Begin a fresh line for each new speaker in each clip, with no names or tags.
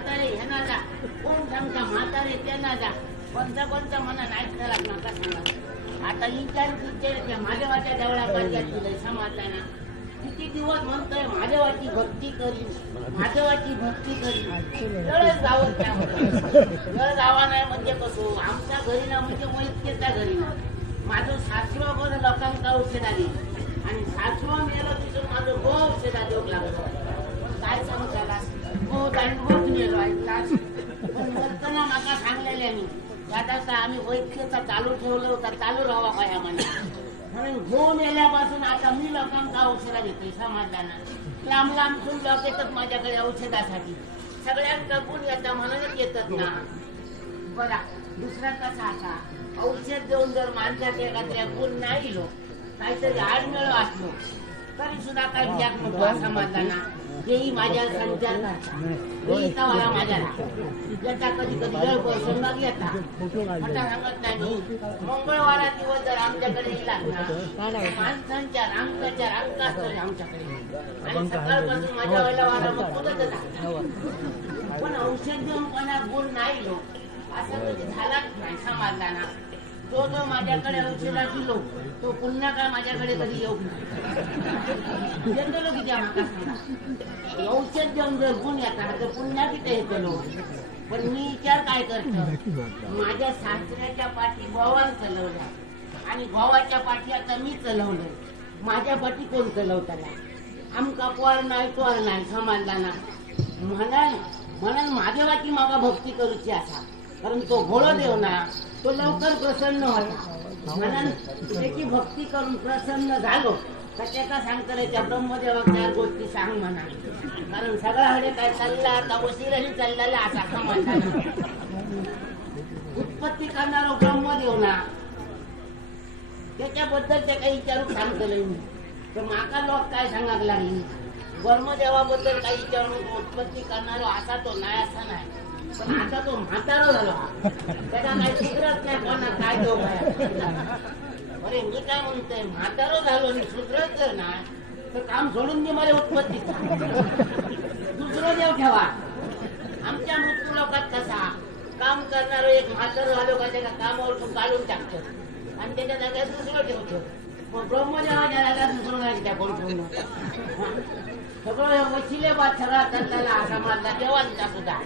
म्हातारे ह्यांना जा कोण सांगता? म्हातारे त्यांना जा कोणता कोणता? मला नाही करा नका सांगा. आता विचार विचार की महादेवाच्या देवळा पाहिजे तुला समाजाना किती दिवस म्हणतोय महादेवाची भक्ती करी महादेवाची भक्ती करी एवढंच गावं त्या एवढं गावा नाही म्हणजे कसं? आमच्या घरी ना म्हणजे मैत्रीच्या घरी ना. माझं सासवा बरं लोकांका औषध आली आणि सासवा मेलं तिथून माझं गो औषधा देऊ लागलं. पण काय सांगू त्याला हो दांडवत मेलो ऐकलास पण माका आम्ही वैद्यता चालू ठेवलं होता चालू राहावा काय आम्हाला म्हणून हो घेऊन आता मी लोकांका औषधा घेतोय समाजाना? लांब लांबून लोक येतात माझ्याकडे औषधासाठी. सगळ्यांना गुण येतात म्हणूनच येतात ना. बरा दुसरा कसा असा औषध देऊन जर माणसाच्या एखाद्या गुण नाही दिलो काहीतरी आडमेळ असलो तरी सुद्धा काही विचार नको तेही माझ्या संचार मला माझ्या. येता कधी कधी वेळ बसून मग येता. आता सांगत नाही मंगळवारा दिवस जर आमच्याकडे येला ना माणसांच्या रांगाच्या रांगा असतात आमच्याकडे आणि सकाळपासून माझ्या वेळेला वारा मग कुठं पण औषध देऊन कोणा गुण नाही लोक. असं कधी झालाच नाही समाजाना जो जो माझ्याकडे औषधा दिलो तो पुन्हा काय माझ्याकडे कधी येऊ नाही येतो किती आम्हाला औषध देऊन जर गुण येतात तर पुन्हा किती येतो लोक पण मी विचार काय करतो? माझ्या सासऱ्याच्या पाठी गोवान चलवल्या आणि गोवाच्या पाठी आता मी चलवलं. माझ्या पाठी कोण चलवताना आमका पोर नाही तोर नाही समाजाना म्हणाल म्हणून महादेवाची मागा भक्ती करूची असा. कारण तो घोडो देव ना तो लवकर प्रसन्न व्हावा म्हणून त्याची भक्ती करून प्रसन्न झालो तर त्याचा सांगतो त्या ब्रह्मदेवाक चार गोष्टी सांग म्हणा. कारण सगळ्याकडे काय चालला आता वशिरही चाललेला असा समाजाना उत्पत्ती करणारा ब्रह्मदेव ना त्याच्याबद्दल ते काही विचारून सांगतलं मी तर माका लोक काय सांगायला लागली? ब्रह्मदेवाबद्दल काही विचारून उत्पत्ती करणारा असा तो नाही असा नाही. पण आता तो झाला. त्याला काही सुधरत नाही काय तो अरे मी काय म्हणतोय म्हातारो झालो आणि सुधरत जर नाही तर काम सोडून मी मला उत्पत्ती. दुसरं देव ठेवा. आमच्या मृत्यू लोकात कसा काम करणार एक म्हातार झालो का त्याला कामावर काढून टाकतो. आणि त्याच्या जागेत दुसरं ठेवतो. मग ब्रह्मदेवाच्या जागेत दुसरं नाही सगळं वशिले बाद सगळा करताना असा देवांचा सुद्धा.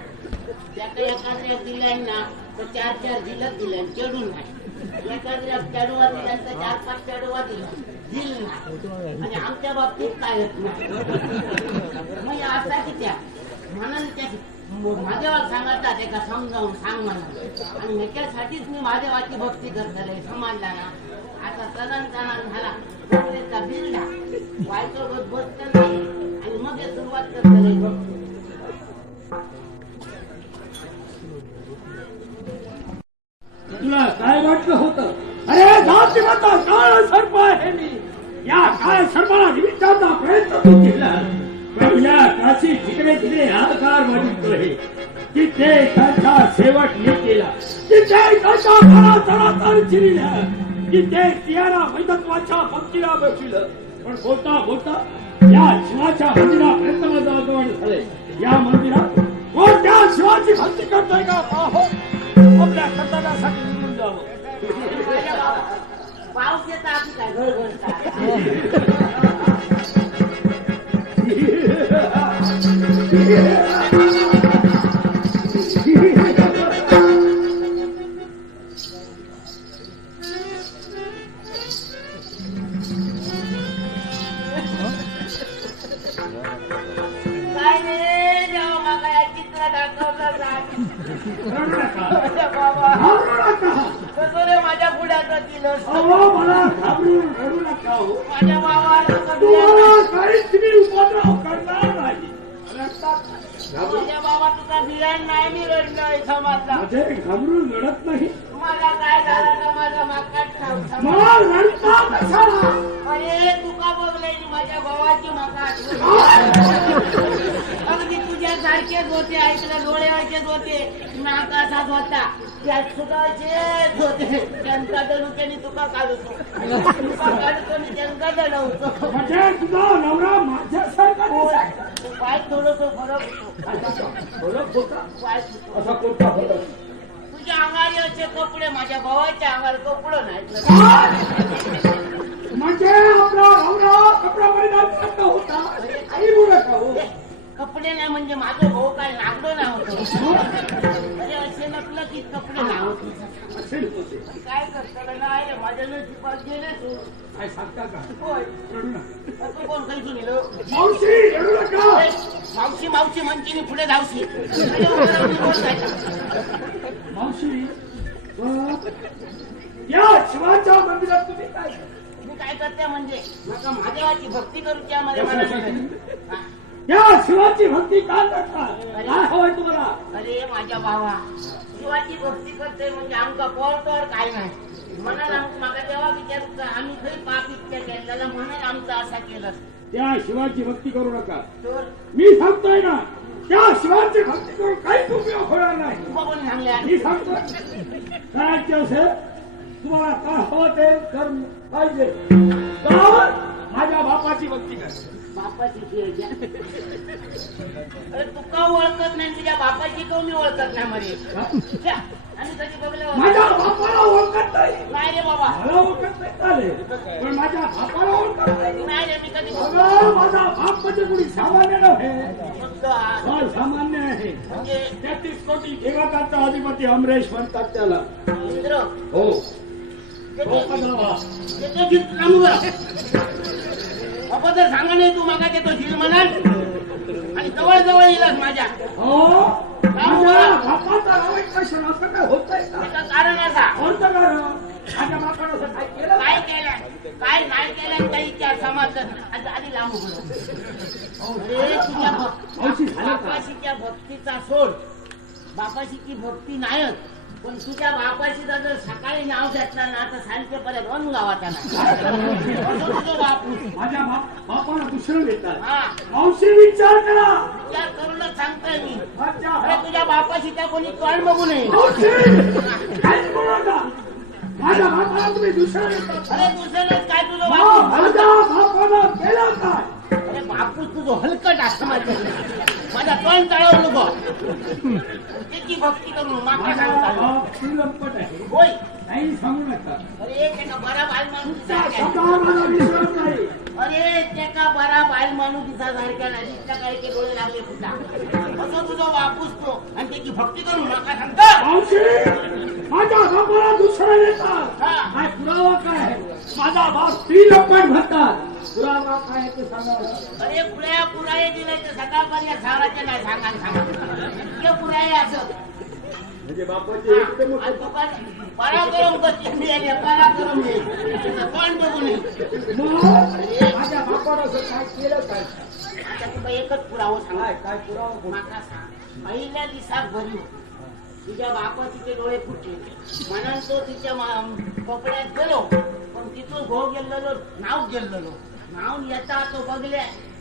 त्याकडे एखाद्या दिलाय ना तर चार चार दिलच दिलं चेडून नाही. एखाद्या चढवा दिला तर चार पाच दिला दिल नाही. आणि आमच्या बाबतीत काय होत नाही. मग असा की त्या म्हणाल त्या महादेवाला सांगतात एका समजावून सांग म्हणा आणि ह्याच्यासाठीच मी महादेवाची भक्ती करतले समाजला. ना आता तरण तरण झाला. कोकरेचा बिल्डा व्हायचं बस बसतं
जाती काळ सर्प आहे मी. या काळ सर्पाला निमित्ताचा प्रयत्न केला पण या काशी जिकडे तिकडे आकार मागितोय तिथे त्यांचा शेवट मी केला तिथे त्यांचा काळा चढातर चिरिल्या तिथे सियारा वैदत्वाच्या भक्तीला बसविलं. पण बोलता बोलता या शिवाच्या मंदिरा प्रयत्न माझं आगमन झाले. या मंदिरात कोणत्या शिवाची भक्ती करताय का? आपल्या कर्तव्यासाठी निघून जावं.
पाऊस येता आधी काय घर भरता माझ्या बाबा तुझा भिरण नाही मी समाजला
माझे घाबरून रडत नाही?
मला
रडता कशाला?
अरे तुका बघलेली माझ्या भावाची माका. अगदी तुझ्या सारखेच होते ऐकलं डोळे व्हायचेच होते नाका असाच होता त्यात सुद्धाचेच होते त्यांचा दलुक्याने तुका काढतो. तुका काढतो आणि त्यांचा दलवतो
म्हणजे तुझा नवरा माझ्यासारखा दिसायचा.
पाय थोडस फरक होतो.
फरक होता?
पाय सुटतो.
असा कोणता फरक?
अंगाने असे कपडे माझ्या भावाच्या अंगावर कपडे नाहीत
म्हणजे आपला नवरा कपडा परिधान करत होता. काही बोलत आहो
हे, कपडे नाही म्हणजे माझं भाऊ काय नागडो नाही होतो? असे नसलं की कपडे
असेल होते?
काय करतो नाही रे, माझ्या नशिबात गेले तू.
काय सांगता का?
होय.
रडू नका.
तू कोण काही गेलो
मावशी रडू नका.
मावशी मावशी म्हणते मी पुढे धावशी.
मावशी या शिवाच्या मंदिरात तुम्ही काय
काय करते म्हणजे नका महादेवाची भक्ती करू त्यामध्ये मला नाही. हा.
या शिवाची भक्ती का करता काय हवंय तुम्हाला
अरे माझ्या भावा शिवाची भक्ती करते म्हणजे आमका पोरतोर काय नाही म्हणून आम- माका तेव्हा विचारू का आम्ही खरी पाप इतक्या केलेला म्हणून आमचं असा केलं
त्या शिवाची भक्ती करू नका
तर
मी सांगतोय ना त्या शिवाची भक्ती करून काहीच उपयोग होणार नाही.
कोण सांगले
मी सांगतोय करायचे असेल तुम्हाला काय हवं ते कर पाहिजे. तर माझ्या बापाची भक्ती कर
बापाची अरे तू का ओळखत नाही तुझ्या बापाची का मी ओळखत नाही मध्ये आम्ही कधी बघलं
माझ्या बापाला ओळखत नाही
नाही रे बाबा
मला ओळखत नाही चालेल पण माझ्या बापाला ओळखत नाही
नाही रे मी कधी बघलं
अगं, माझा बाप म्हणजे कुणी सामान्य नव्हे फार सामान्य आहे
म्हणजे
तेहतीस कोटी देवतांचा अधिपती अमरेश म्हणतात त्याला
इंद्र
हो
त्याचं जीत लांबलं. अगोदर सांगा नाही तू मागा देतो झील म्हणाल आणि जवळ जवळ येईल माझ्या
हो का?
त्याचं कारण असा
काय केलं?
काय केलं? काय नाही केलं? काही त्या समाज आता आधी लांब. अरे तुझ्या भक-
मावशी झालं का?
बापाशीच्या भक्तीचा सोड. बापाशीची भक्ती नायच पण तुझ्या बापाशीचा जर सकाळी नाव घेतला ना तर सांजेपर्यंत असं तुझं बापू
माझ्या बाप बापाला दुसरं घेतात.
हा.
मावशी विचार करा.
विचार करूनच सांगतोय मी.
माझ्या
अरे तुझ्या बापाशी त्या कोणी तोंड बघू नये.
मावशी काहीच बोलू नका माझ्या बापाला तुम्ही दुसरं
अरे काय तुझं बापू?
माझ्या बापानं केलं काय?
अरे बापू तुझं हलकट असतं माझं माझा तोंड चाळवलं गो त्याची भक्ती करून माका
माझा
सांगता
बाप श्रीलंपट आहे.
होय.
काही सांगू नका.
अरे त्याचा बरा बाल माणूस सारखा
मला विश्वास नाही.
अरे त्याचा बरा बाल माणूस दिसा सारख्या नाही दिसता काय ते डोळे लागले कुठला असं तुझं बापूस तो आणि त्याची भक्ती करून माका सांगता.
मावशी माझ्या बापाला दुसरं
हा.
काय पुरावा काय? माझा बाप श्रीलंपट म्हणतात. पुरावा काय ते सांगा
अरे पुऱ्या पुराये दिले तर सकाळपर्यंत सांगायचे नाही सांगा सांगा. इतके पुराये असं.
म्हणजे बापाचे एकदम
आणि तू काय पराक्रम करते मी आणि पराक्रम ये. तुझं तोंड बघू नये
मग माझ्या बापाला असं काय केलं काय?
आता तुला एकच पुरावं सांगा.
काय पुरावा.
माका सांग. पहिल्या दिवसात भरी तुझ्या बापाचे डोळे फुटले. म्हणून तो तिच्या कपड्यात गेलो. पण तिथून घो गेलेलो नाव गेलेलो. नाव येता तो बघले.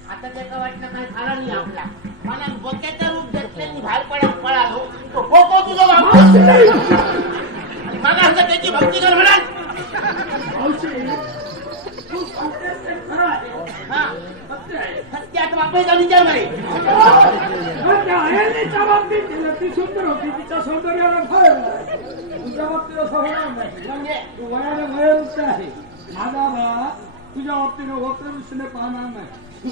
आता त्याचा वाटलं काय झाला नाही आपला. म्हणून बोक्याचं रूप घेतले आणि बाहेर पडत पळालो तो बोको तुझा बापू. आणि मला असं त्याची भक्ती कर म्हणाल
मावशी तू सांगतेस ते खरं आहे
हा
सत्य आहे
सत्यात बापाचा विचार करे
बाबतीत ती सुंदर होती तिच्या सौंदर्याला भय तुझ्या बाबतीत असं होणार नाही.
म्हणजे?
तू वयाने वयोवृत्त आहे. माझा तुझ्या बाबतीनं वक्र दृष्टीने पाहणार नाही.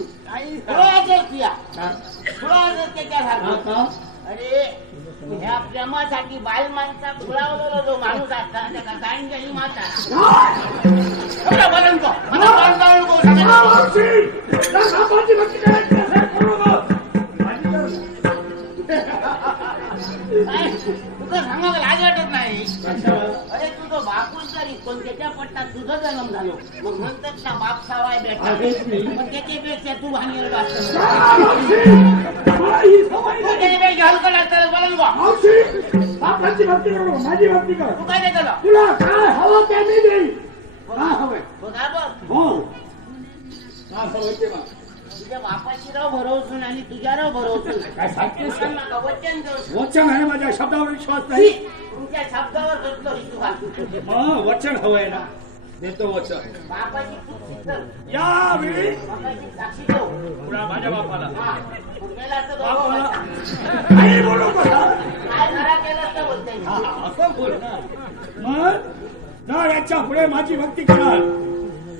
अरे ह्या प्रेमासाठी बाल माणसा खुळावलेला जो माणूस असता त्याला जाईन माता. एवढा बोलन तो मला तोंड जाऊन गो
हा,
सांगायचं.
मावशी, त्या बापाची भक्ती करायची असेल करू मग. माझी कर.
काय तुझं सांगावं लाज वाटत नाही
कशाला?
अरे तुझं बापूच जरी पण त्याच्या पट्टा तुझं जन्म झालो मग म्हणतात ना बाप सावाय
आहेच मी.
भेटा पण त्याच्यापेक्षा तू भांगेल वाचतो
हा, मावशी, मला ही सवय
तू
नाही.
त्याच्यापेक्षा हलकं लागतं बोलन गो
मावशी बापाची भक्ती करू माझी भक्ती कर
तू काय नाही केलं
तुला काय हवं ते मी देईन काय हवंय
बघा बघ
हो होते मग
तुझ्या बापाची राव भरवसून आणि तुझ्या राव भरवसून.
काय सांगतेस का?
नका वचन
आहे माझ्या? शब्दावर विश्वास नाही.
तुमच्या शब्दावर बसलो
हा वचन हवंय ना. देतो वचन.
बापाची चूक सिद्ध.
यावेळी
बापाची साक्षी देऊ
पुन्हा माझ्या बापाला.
हा पुण्याला तर दोघं
बापाला.
बसा.
काही बोलू नका.
काय घरा केलं तर बोलते
हा, असं बोल ना. मग? जर याच्यापुढे माझी भक्ती कराल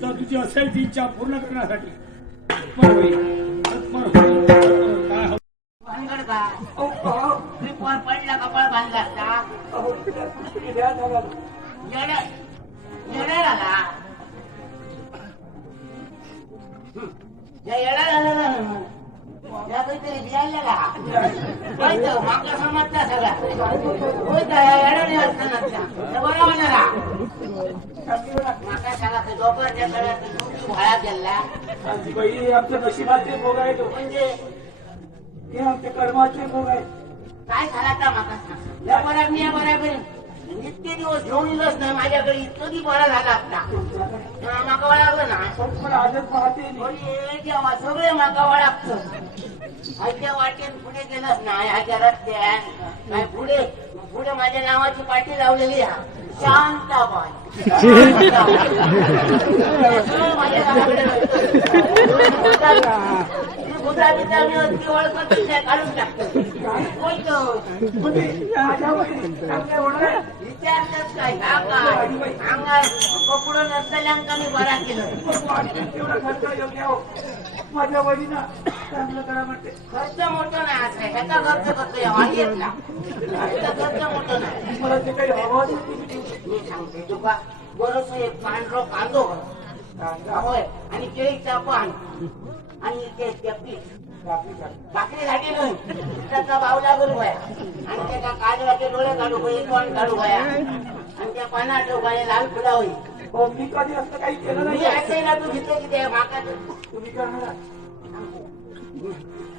तर तुझी असेल ती इच्छा पूर्ण करण्यासाठी.
worried गळ्यात तुमची भाळा गेला
बाई आमच्या नशिबाचे भोग आहे तो
म्हणजे?
हे आमच्या कर्माचे भोग आहे
काय झाला का माका सांग बरा मी या बराबर इतके दिवस घेऊन येलोच नाही माझ्याकडे. इतकं ती बरा झाला हा, माका वळावलं ना.
पण आजच पाहते मी.
जेव्हा सगळे माका वळागतं ह्याच्या वाटेन पुढे गेलंच नाही रस्त्यान काय पुढे? पुढे माझ्या नावाची पाठी लावलेली हा शांताबाई. माझ्या काढून टाकतो
माझ्या
काय हा काय मी बरा केलं
माझ्या वडीला चांगलं करा म्हणते
खर्च मोठा नाही असं ह्याचा खर्च करतो या खर्च मोठा नाही
मला ते काही हवा मी
सांगते तुका बरोस एक पांढरा कांदो होय आणि केळीचा पान आणि ते ते पीठ भाकरी झाली नाही. त्याचा बावला करू भया आणि त्याचा काजवाचे डोळे काढू भये तोंड काढू भया आणि त्या पानात ठेवू भया लाल फुला होईल
हो, मी कधी असं काही केलं नाही.
असे ना तू घेतो की ते माका
तुम्ही करणार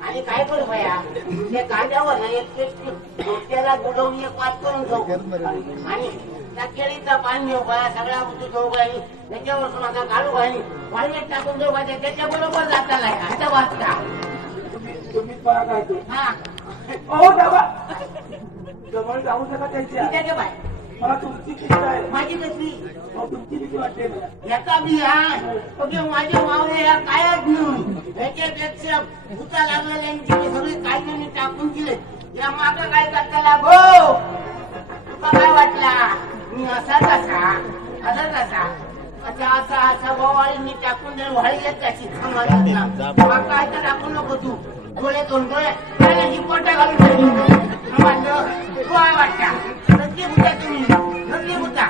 आणि काय करू भया त्या कांद्यावर ना एक पेटी डोक्याला बुडवून एक पात करून ठेवू. आणि त्या केळीचा पान घेऊ भया सगळ्या गोष्टी ठेवू बाई. त्याच्यावर माझा काढू बाई. वाळीत टाकून देऊ बाई त्याच्या बरोबर जाताला आता वाचता.
तुम्ही
हा.
बाबा. जवळ जाऊ नका
आहे बाय
मला तुमची चिंता आहे.
माझी कसली
तुमची भीती वाटते मला.
याचा बिहान ओके माझे मावळे या कायच घेऊन? याच्यापेक्षा भूता लागलेल्यांची सगळी मी टाकून दिले या माग काय करताला भो तुका काय वाटला? मी असा कसा असा. कसा अच्छा असा असा गोवाळी मी टाकून दिलं व्हायला त्याची समजला माका आता टाकू नको तू. डोळे दोन डोळे. त्याला ही पोटा घालून ठेवली. समजलं तू काय वाटता. नक्की भूता तुम्ही. नक्की भूता